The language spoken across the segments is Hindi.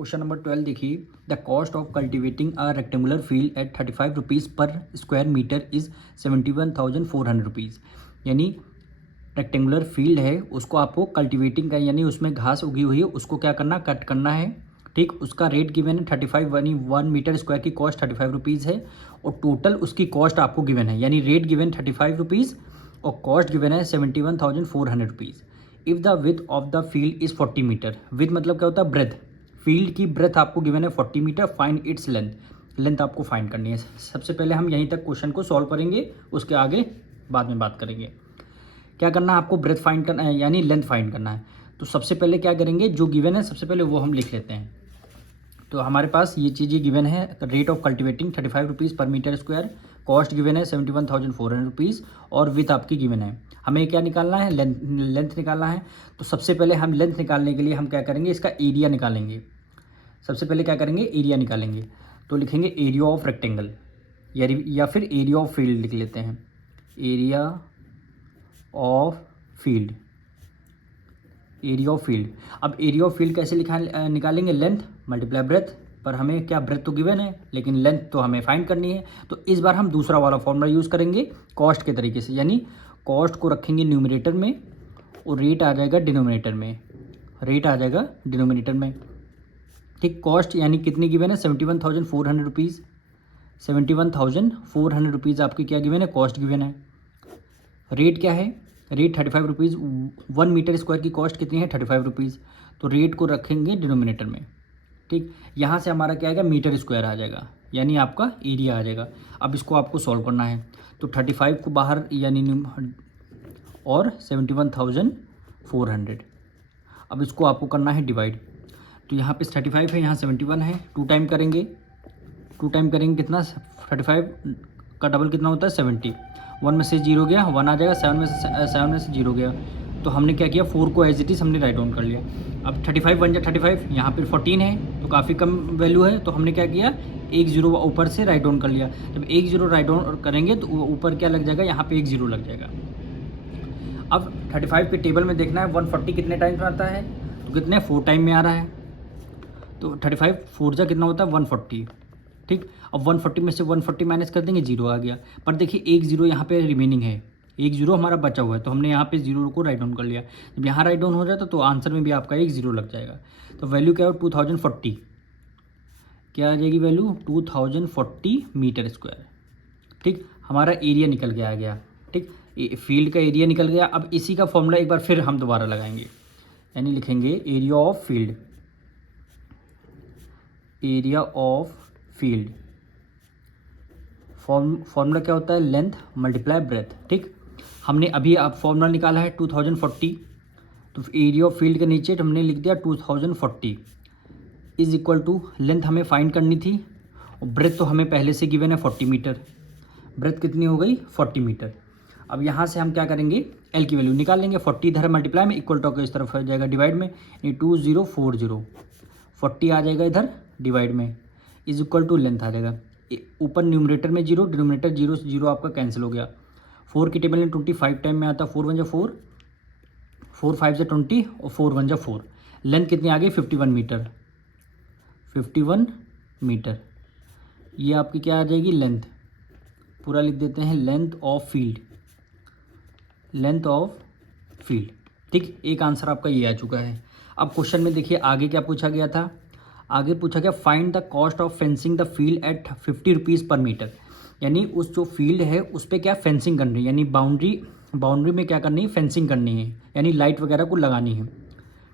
क्वेश्चन नंबर 12 देखिए। The cost of cultivating a rectangular field at 35 rupees पर स्क्वायर मीटर इज़ 71,400 रुपीज़। यानी रेक्टेंगुलर फील्ड है, उसको आपको कल्टिवेटिंग का यानी उसमें घास उगी हुई है, उसको क्या करना, कट करना है। ठीक, उसका रेट गिवन है 35, यानी 1 मीटर स्क्वायर की कॉस्ट 35 रुपीज़ है और टोटल उसकी कॉस्ट आपको गिवन है, यानी रेट गिवन 35 रुपीज़ और कॉस्ट गिवन है 71,400 rupees. If the width of the field is 40 meter. Width मतलब क्या होता है, ब्रेथ। फील्ड की ब्रेथ आपको गिवन है 40 meter, find its length. Length आपको फाइंड करनी है। सबसे पहले हम यहीं तक क्वेश्चन को सॉल्व करेंगे, उसके आगे बाद में बात करेंगे। क्या करना है आपको, ब्रेथ फाइंड करना है यानी लेंथ फाइंड करना है। तो सबसे पहले क्या करेंगे, जो गिवन है सबसे पहले वो हम लिख लेते हैं। तो हमारे पास ये चीज़ें गिवन है, रेट ऑफ कल्टिवेटिंग 35 रुपीज़ पर मीटर स्क्वायर, कॉस्ट गिवन है 71,400 रुपीज़ और विथ आपकी गिवन है। हमें क्या निकालना है, लेंथ निकालना है। तो सबसे पहले हम लेंथ निकालने के लिए हम क्या करेंगे, इसका एरिया निकालेंगे। सबसे पहले क्या करेंगे, एरिया निकालेंगे। तो लिखेंगे एरिया ऑफ रेक्टेंगल या फिर एरिया ऑफ फील्ड लिख लेते हैं। Area of field, area of field. अब एरिया ऑफ फील्ड कैसे निकालेंगे, लेंथ मल्टीप्लाई ब्रेथ। पर हमें क्या, ब्रेथ तो गिवन है लेकिन लेंथ तो हमें फाइंड करनी है। तो इस बार हम दूसरा वाला फॉर्मूला यूज़ करेंगे कॉस्ट के तरीके से, यानी कॉस्ट को रखेंगे न्यूमरेटर में और रेट आ जाएगा डिनोमिनेटर में। रेट आ जाएगा डिनोमिनेटर में। ठीक, कॉस्ट यानी कितनी गिवन है, 71,400 रुपीज़। 71,400 रुपीज़ आपकी क्या गिवन है, कॉस्ट गिवन है। रेट क्या है, रेट 35 रुपीज़। 1 मीटर स्क्वायर की कॉस्ट कितनी है, 35 रुपीज़। तो रेट को रखेंगे डिनोमिनेटर में। ठीक, यहाँ से हमारा क्या आएगा, मीटर स्क्वायर आ जाएगा, यानी आपका एरिया आ जाएगा। अब इसको आपको सॉल्व करना है। तो 35 को बाहर यानी और 71,400। अब इसको आपको करना है डिवाइड। तो यहाँ पे 35 है, यहाँ 71 है। 2 टाइम करेंगे, 2 टाइम करेंगे कितना, 35 का डबल कितना होता है, 70। 1 में से 0 गया, 1 आ जाएगा। 7 में से 0 गया। तो हमने क्या किया, 4 को एज इट इज़ हमने राइट डाउन कर लिया। अब 35 बन जाए 35, यहाँ पर 14 है तो काफ़ी कम वैल्यू है, तो हमने क्या किया, 1 0 ऊपर से राइट डाउन कर लिया। जब 1 0 राइट डाउन करेंगे तो ऊपर क्या लग जाएगा, यहाँ पे 1 0 लग जाएगा। अब 35 के टेबल में देखना है 140 कितने टाइम में आता है, तो कितने 4 टाइम में आ रहा है। तो 35 4 जा कितना होता है, 140। ठीक, अब 140 में से 140 माइनस कर देंगे, 0 आ गया। पर देखिए 1 0 यहाँ पे रिमेनिंग है, 1 0 हमारा बचा हुआ है, तो हमने यहाँ पे 0 को राइट डाउन कर लिया। जब यहाँ राइट डाउन हो जाता तो आंसर में भी आपका 1 0 लग जाएगा। तो वैल्यू क्या है, 2040। क्या आ जाएगी वैल्यू, 2040 मीटर स्क्वायर। ठीक, हमारा एरिया निकल के आ गया। ठीक, फील्ड का एरिया निकल गया। अब इसी का फॉर्मूला एक बार फिर हम दोबारा लगाएंगे, यानी लिखेंगे area of field, area of field. Formula क्या होता है, लेंथ मल्टीप्लाई ब्रेथ। ठीक, हमने अभी आप फॉर्मूला निकाला है 2040, तो एरिया ऑफ फील्ड के नीचे हमने लिख दिया 2040 इज इक्वल टू, लेंथ हमें फाइंड करनी थी और ब्रेथ तो हमें पहले से गिवन है 40 मीटर। ब्रेथ कितनी हो गई, 40 मीटर। अब यहाँ से हम क्या करेंगे, एल की वैल्यू निकाल लेंगे। 40 इधर मल्टीप्लाई में, इक्वल टू इस तरफ हो जाएगा डिवाइड में, यानी 2040। 40 आ जाएगा इधर डिवाइड में, इज इक्वल टू लेंथ आ जाएगा। ऊपर न्यूमरेटर में 0, डिनोमिनेटर 0 से 0 आपका कैंसिल हो गया। 4 की टेबल में 25 टाइम में आता, 4 1 जा 4, 4 5 जा 20 और 4 1 जा 4। लेंथ कितनी आ गई, 51 मीटर। 51 मीटर ये आपकी क्या आ जाएगी, लेंथ। पूरा लिख देते हैं, length of field, length of field. ठीक, एक आंसर आपका ये आ चुका है। अब क्वेश्चन में देखिए आगे क्या पूछा गया था, आगे पूछा गया find the cost of fencing the field at 50 rupees पर मीटर। यानी उस जो फील्ड है उस पर क्या फेंसिंग करनी है, यानी बाउंड्री में क्या करनी है, फेंसिंग करनी है, यानी लाइट वगैरह को लगानी है।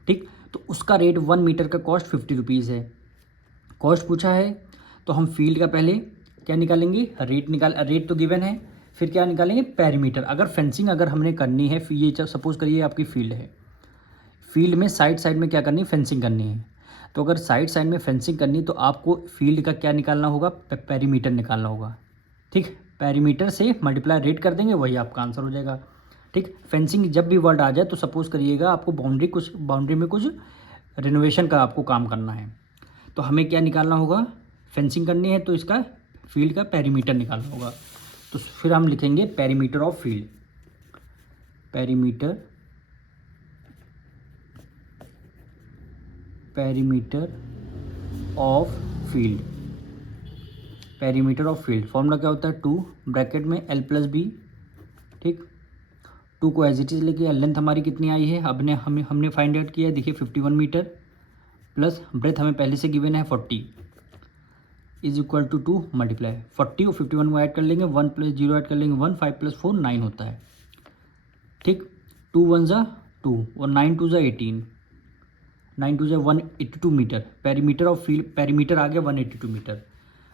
ठीक, तो उसका रेट 1 मीटर का कॉस्ट 50 रुपीज़ है। कॉस्ट पूछा है तो हम फील्ड का पहले क्या निकालेंगे, रेट तो गिवन है, फिर क्या निकालेंगे, पेरीमीटर। अगर फेंसिंग अगर हमने करनी है, ये सपोज करिए आपकी फील्ड है, फील्ड में साइड में क्या करनी है, फेंसिंग करनी है। तो अगर साइड में फेंसिंग करनी तो आपको फील्ड का क्या निकालना होगा, पेरीमीटर निकालना होगा। ठीक, पेरीमीटर से मल्टीप्लाई रेट कर देंगे, वही आपका आंसर हो जाएगा। ठीक, फेंसिंग जब भी वर्ड आ जाए तो सपोज करिएगा आपको बाउंड्री में कुछ रिनोवेशन का आपको काम करना है, तो हमें क्या निकालना होगा, फेंसिंग करनी है तो इसका फील्ड का पेरीमीटर निकालना होगा। तो फिर हम लिखेंगे perimeter of field, perimeter of field, perimeter of field formula क्या होता है 2 ब्रैकेट में L प्लस बी, ठीक। 2 को एज इट इज लेके लेंथ हमारी कितनी आई है अब हमने फाइंड आउट किया है, देखिए 51 मीटर प्लस ब्रेथ हमें पहले से गिवन है 40 इज इक्वल टू 2 मल्टीप्लाई 40 और 51 को ऐड कर लेंगे, 1 प्लस 0 ऐड कर लेंगे 1, 5 प्लस 4 9 होता है, ठीक। 2 1 ज़ा 2 और 9 2 ज़ा 18, 9 2 ज़ा 182 metre, perimeter of field, perimeter आ गया 182 मीटर।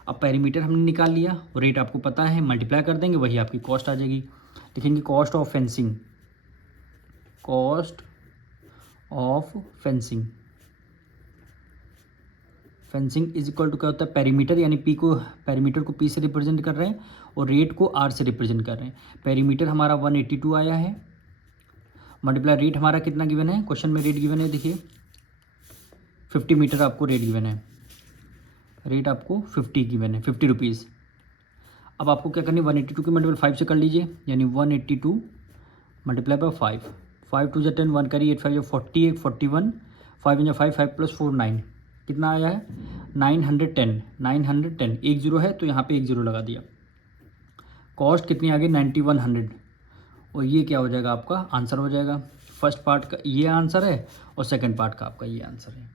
अब पेरीमीटर हमने निकाल लिया, रेट आपको पता है, मल्टीप्लाई कर देंगे वही आपकी कॉस्ट आ जाएगी। लिखेंगे cost of fencing, cost of fencing, fencing is equal to क्या होता है पेरीमीटर, यानी पी को, पेरीमीटर को पी से रिप्रेजेंट कर रहे हैं और रेट को आर से रिप्रेजेंट कर रहे हैं। पेरीमीटर हमारा 182 आया है, मल्टीप्लाई रेट हमारा कितना गिवन है, क्वेश्चन में रेट गिवन है, देखिए 50 मीटर आपको रेट गिवन है, रेट आपको 50 गिवन है, 50 रुपीज़। अब आपको क्या करनी है 182 की मल्टीपल 5 से कर लीजिए, यानी 182 मल्टीप्लाई बाय 5, 5 2 ज़ा 10, 1 करिए 8 5 ज़ा 40, 1 41, 5 इन 5, 5 प्लस 4 9, कितना आया है 910, 910 एक जीरो है तो यहाँ पे एक जीरो लगा दिया। कॉस्ट कितनी आ गई 9100, और ये क्या हो जाएगा आपका आंसर हो जाएगा। फर्स्ट पार्ट का ये आंसर है और सेकंड पार्ट का आपका ये आंसर है।